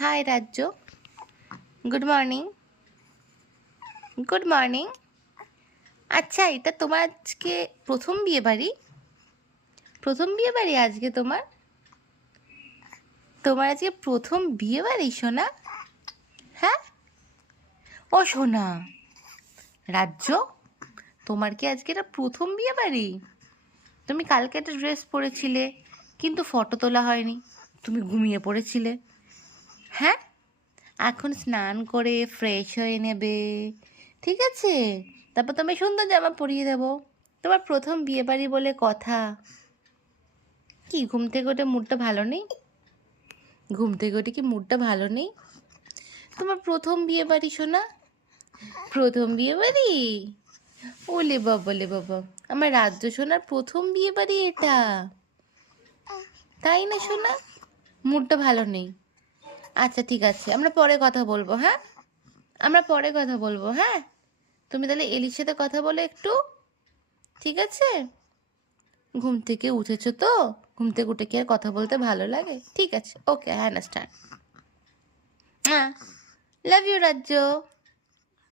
High রাজ্য, good morning. Good morning. আচ্ছা, এটা তোমার আজকে প্রথম বিয়ে বাড়ি? প্রথম বিয়ে বাড়ি আজকে তোমার? তোমার আজকে প্রথম বিয়ে বাড়ি সোনা? হ্যাঁ? ও সোনা, রাজ্য, তোমার কি আজকে এটা প্রথম বিয়ে বাড়ি? তুমি কালকে একটা ড্রেস পরেছিলে, কিন্তু ফটো তোলা হয়নি, তুমি ঘুমিয়ে পড়েছিলে। হ্যাঁ, এখন স্নান করে ফ্রেশ হয়ে নেবে, ঠিক আছে? তারপর তুমি সুন্দর জামা পরিয়ে দেবো। তোমার প্রথম বিয়ে বাড়ি বলে কথা। কি ঘুম থেকে উঠে মুডটা ভালো নেই? ঘুম থেকে উঠে কি মুডটা ভালো নেই? তোমার প্রথম বিয়ে বাড়ি শোনা, প্রথম বিয়ে বাড়ি। ওলে বাবা, লে বাবা, আমার রাজ্য সোনার প্রথম বিয়ে বাড়ি এটা, তাই না সোনা? মুডটা ভালো নেই? আচ্ছা ঠিক আছে, আমরা পরে কথা বলবো। হ্যাঁ, আমরা পরে কথা বলবো। হ্যাঁ, তুমি তাহলে এলির সাথে কথা বলো একটু, ঠিক আছে? ঘুম থেকে উঠেছো তো, ঘুম থেকে উঠে কি আর কথা বলতে ভালো লাগে? ঠিক আছে, ওকে, আই আন্ডারস্ট্যান্ড। হ্যাঁ, লাভ ইউ রাজ্য।